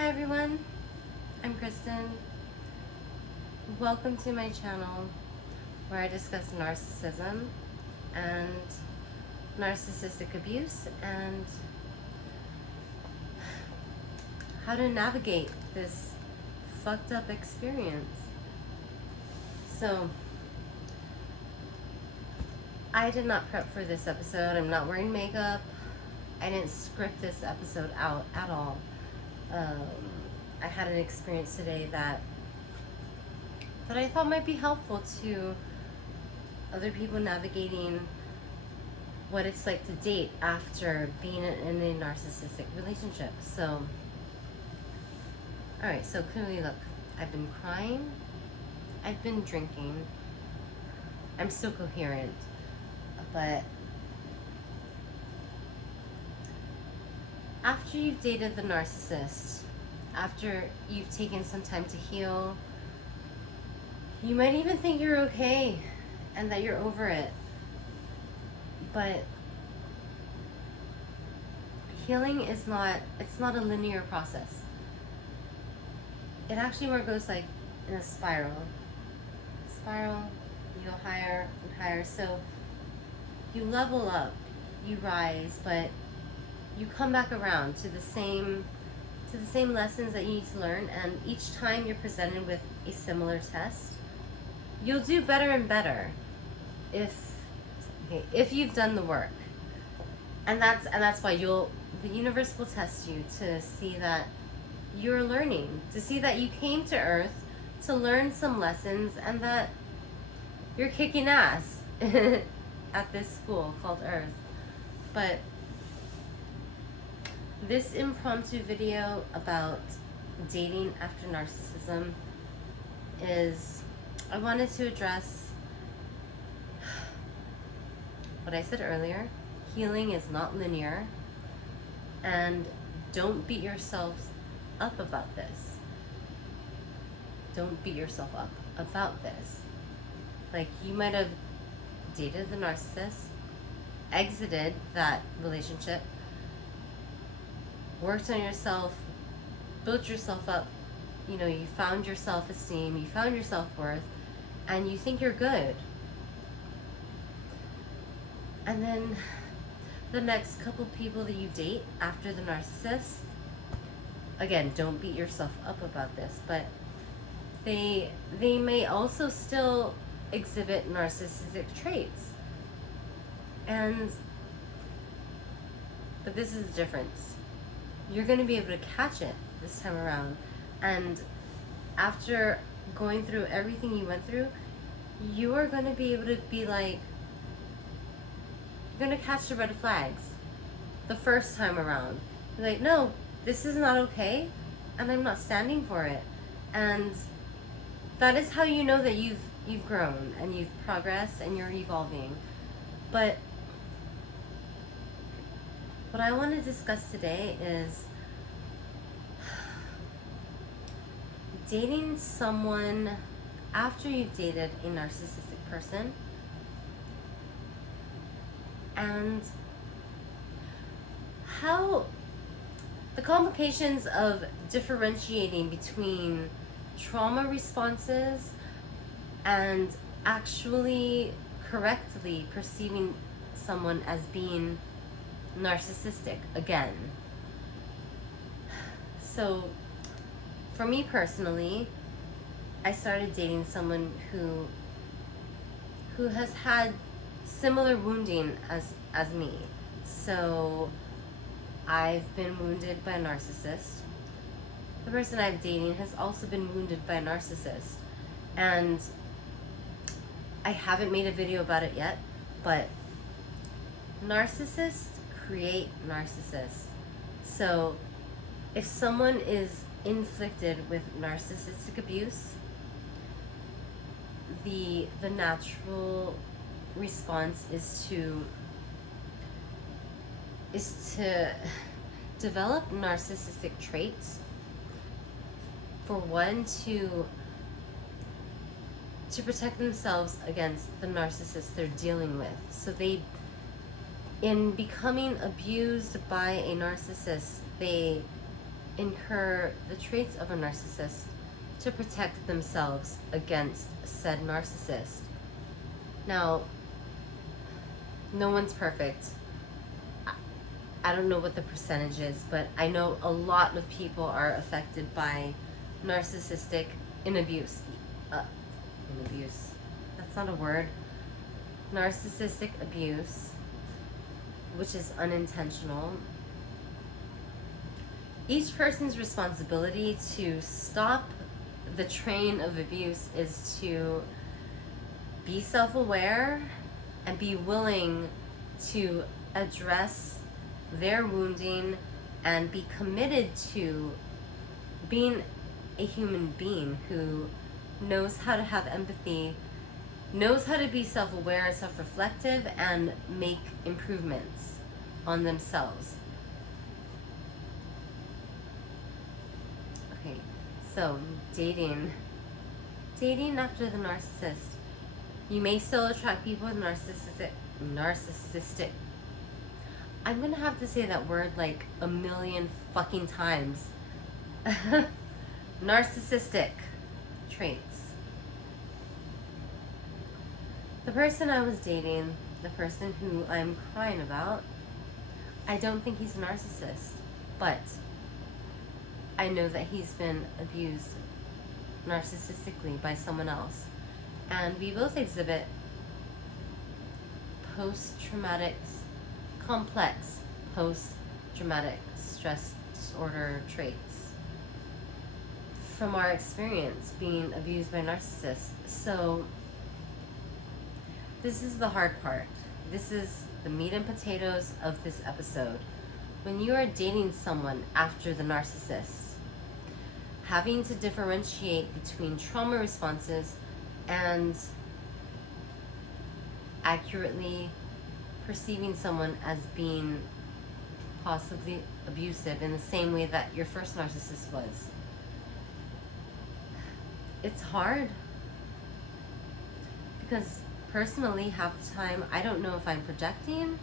Hi everyone, I'm Kristen. Welcome to my channel where I discuss narcissism and narcissistic abuse and how to navigate this fucked up experience. So, I did not prep for this episode. I'm not wearing makeup. I didn't script this episode out at all. I had an experience today that I thought might be helpful to other people navigating what it's like to date after being in a narcissistic relationship. So, alright, so clearly look, I've been crying, I've been drinking, I'm still coherent, but after you've dated the narcissist, after you've taken some time to heal, you might even think you're okay and that you're over it. But healing is it's not a linear process. It actually more goes like in a spiral. You go higher and higher. So you level up, you rise, but you come back around to the same lessons that you need to learn, and each time you're presented with a similar test, you'll do better and better if you've done the work. And that's why the universe will test you to see that you're learning, to see that you came to Earth to learn some lessons and that you're kicking ass at this school called Earth. But this impromptu video about dating after narcissism is, I wanted to address what I said earlier. Healing is not linear, and don't beat yourself up about this. Don't beat yourself up about this. Like, you might have dated the narcissist, exited that relationship, worked on yourself, built yourself up, you found your self-esteem, you found your self-worth, and you think you're good. And then the next couple people that you date after the narcissist, again, don't beat yourself up about this, but they may also still exhibit narcissistic traits. But this is the difference. You're going to be able to catch it this time around. And after going through everything you went through, you are going to be able to be like, you're going to catch the red flags the first time around. You're like, no, this is not okay, and I'm not standing for it. And that is how you know that you've grown and you've progressed and you're evolving. But what I want to discuss today is dating someone after you've dated a narcissistic person, and how the complications of differentiating between trauma responses and actually correctly perceiving someone as being narcissistic again. So for me personally, I started dating someone who has had similar wounding as me. So I've been wounded by a narcissist. The person I'm dating has also been wounded by a narcissist. And I haven't made a video about it yet, but narcissists create narcissists. So if someone is inflicted with narcissistic abuse, the natural response is to develop narcissistic traits. For one, to protect themselves against the narcissist they're dealing with. So in becoming abused by a narcissist, they incur the traits of a narcissist to protect themselves against said narcissist. Now, no one's perfect. I don't know what the percentage is, but I know a lot of people are affected by narcissistic in abuse. That's not a word. Narcissistic abuse, which is unintentional. Each person's responsibility to stop the train of abuse is to be self-aware and be willing to address their wounding and be committed to being a human being who knows how to have empathy, knows how to be self-aware and self-reflective, and make improvements on themselves. Okay, so dating after the narcissist. You may still attract people with narcissistic. I'm gonna have to say that word like a million fucking times. Narcissistic traits. The person I was dating, the person who I'm crying about, I don't think he's a narcissist, but I know that he's been abused narcissistically by someone else. And we both exhibit complex post-traumatic stress disorder traits from our experience being abused by narcissists. So this is the hard part. This is the meat and potatoes of this episode. When you are dating someone after the narcissist, having to differentiate between trauma responses and accurately perceiving someone as being possibly abusive in the same way that your first narcissist was. It's hard because personally, half the time, I don't know if I'm projecting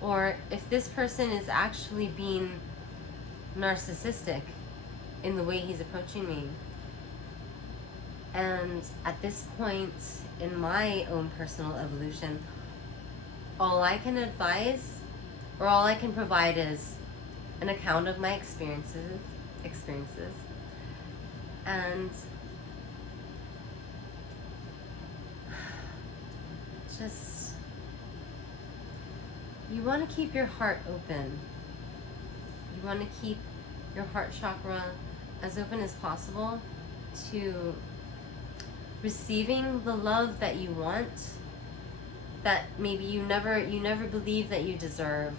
or if this person is actually being narcissistic in the way he's approaching me. And at this point in my own personal evolution, all I can advise or all I can provide is an account of my experiences, and just, you want to keep your heart open. You want to keep your heart chakra as open as possible to receiving the love that you want, that maybe you never believed that you deserved,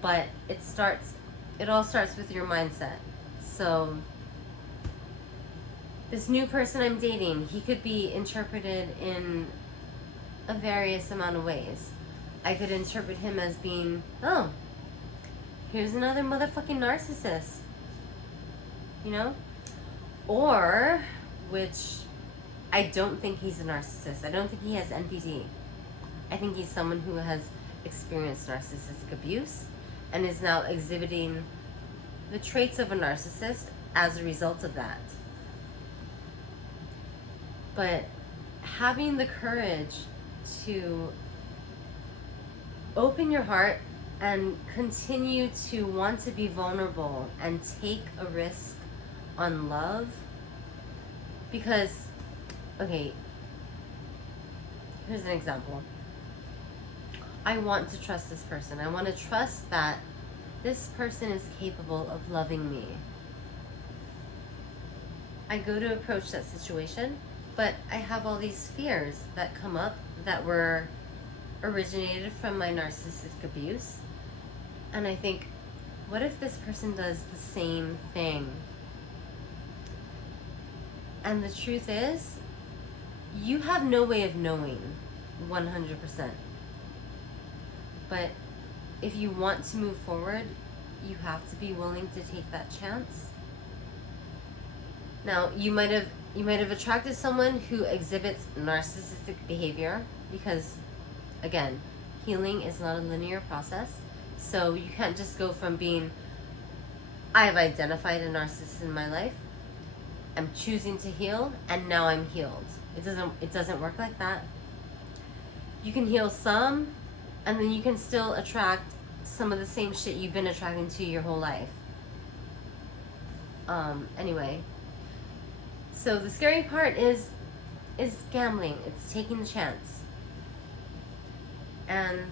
but it all starts with your mindset. So this new person I'm dating, he could be interpreted in a various amount of ways. I could interpret him as being, oh, here's another motherfucking narcissist, you know? Or, which I don't think he's a narcissist. I don't think he has NPD. I think he's someone who has experienced narcissistic abuse and is now exhibiting the traits of a narcissist as a result of that. But having the courage to open your heart and continue to want to be vulnerable and take a risk on love, because, okay, here's an example. I want to trust this person. I want to trust that this person is capable of loving me. I go to approach that situation, but I have all these fears that come up that were originated from my narcissistic abuse. And I think, what if this person does the same thing? And the truth is, you have no way of knowing 100%. But if you want to move forward, you have to be willing to take that chance. Now, you might have attracted someone who exhibits narcissistic behavior because, again, healing is not a linear process. So you can't just go from being I have identified a narcissist in my life. I'm choosing to heal, and now I'm healed. It doesn't work like that. You can heal some, and then you can still attract some of the same shit you've been attracting to your whole life. Anyway. So the scary part is gambling. It's taking a chance. And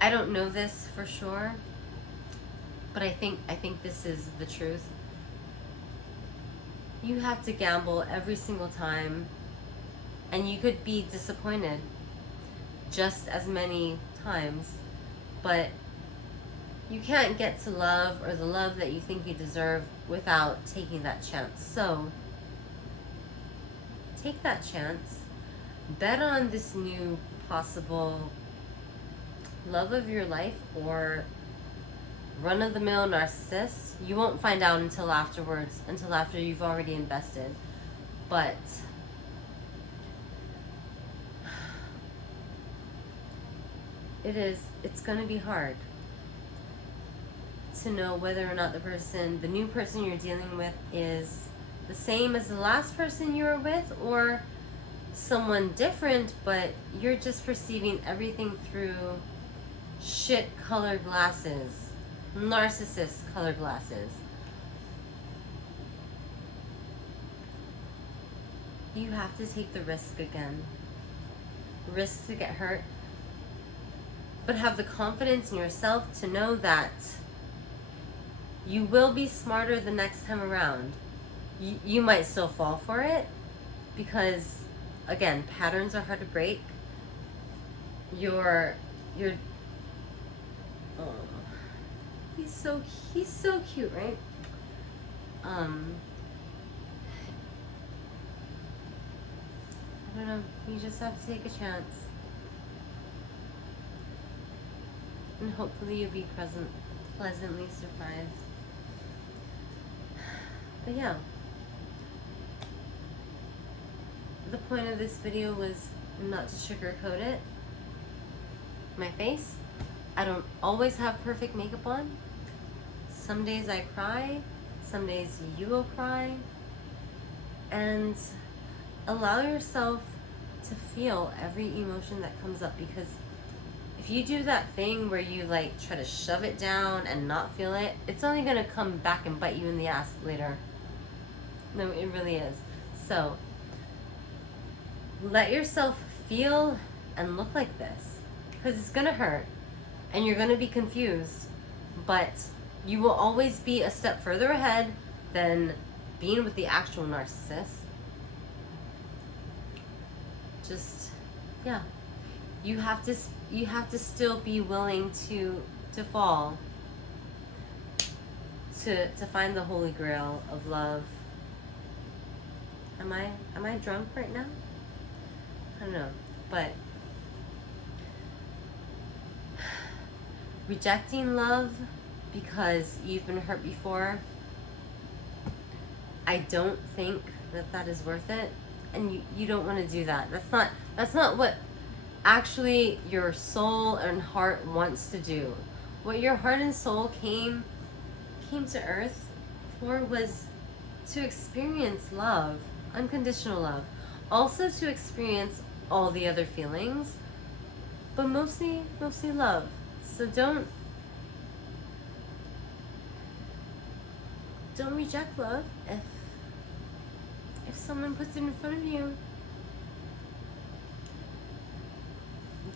I don't know this for sure, but I think this is the truth. You have to gamble every single time, and you could be disappointed just as many times, but you can't get to love, or the love that you think you deserve, without taking that chance. So take that chance. Bet on this new possible love of your life, or run-of-the-mill narcissist. You won't find out until afterwards, until after you've already invested. But it's gonna be hard to know whether or not the new person you're dealing with, is the same as the last person you were with, or someone different, but you're just perceiving everything through shit colored glasses, narcissist colored glasses. You have to take the risk again. Risk to get hurt, but have the confidence in yourself to know that you will be smarter the next time around. You might still fall for it, because again, patterns are hard to break. You're oh, he's so cute, right? I don't know, you just have to take a chance, and hopefully you'll be pleasantly surprised. But yeah, the point of this video was not to sugarcoat it. My face, I don't always have perfect makeup on. Some days I cry, some days you will cry. And allow yourself to feel every emotion that comes up, because if you do that thing where you like try to shove it down and not feel it, it's only gonna come back and bite you in the ass later. No, it really is. So let yourself feel and look like this, because it's gonna hurt and you're gonna be confused, but you will always be a step further ahead than being with the actual narcissist. Just, yeah, you have to still be willing to fall, to find the holy grail of love. Am I drunk right now? I don't know, but rejecting love because you've been hurt before, I don't think that is worth it, and you don't want to do that. That's not what actually your soul and heart wants to do. What your heart and soul came to earth for was to experience love, unconditional love, also to experience all the other feelings, but mostly love. So don't reject love if someone puts it in front of you.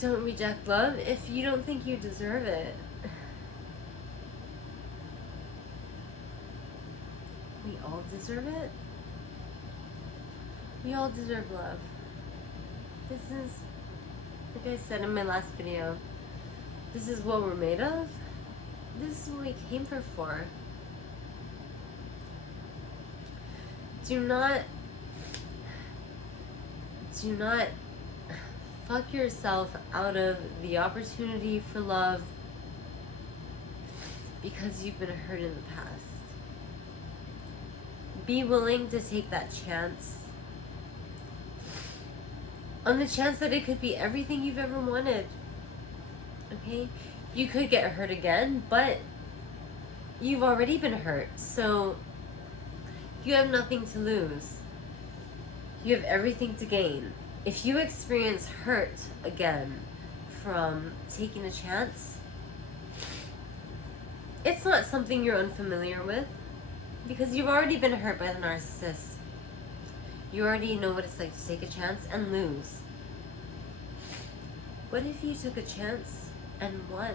Don't reject love if you don't think you deserve it. We all deserve it. We all deserve love. This is, like I said in my last video, this is what we're made of. This is what we came here for. Do not fuck yourself out of the opportunity for love because you've been hurt in the past. Be willing to take that chance, on the chance that it could be everything you've ever wanted. Okay? You could get hurt again, but you've already been hurt, so you have nothing to lose. You have everything to gain. If you experience hurt again from taking a chance, it's not something you're unfamiliar with, because you've already been hurt by the narcissist. You already know what it's like to take a chance and lose. What if you took a chance and won?